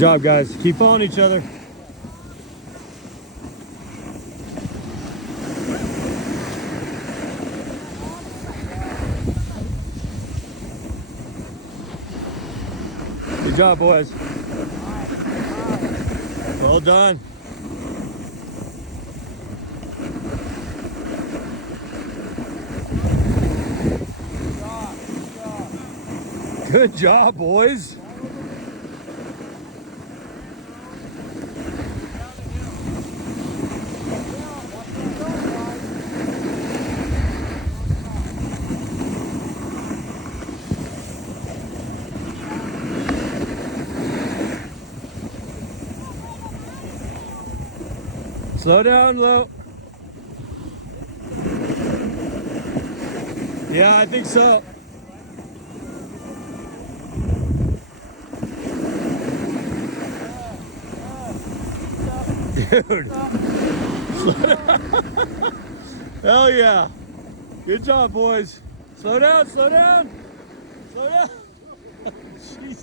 job, guys. Keep following each other. Good job, boys. Well done. Good job, boys. Slow down, Lo. Yeah, I think so. Dude. Hell yeah. Good job, boys. Slow down, slow down. Slow down. Jesus.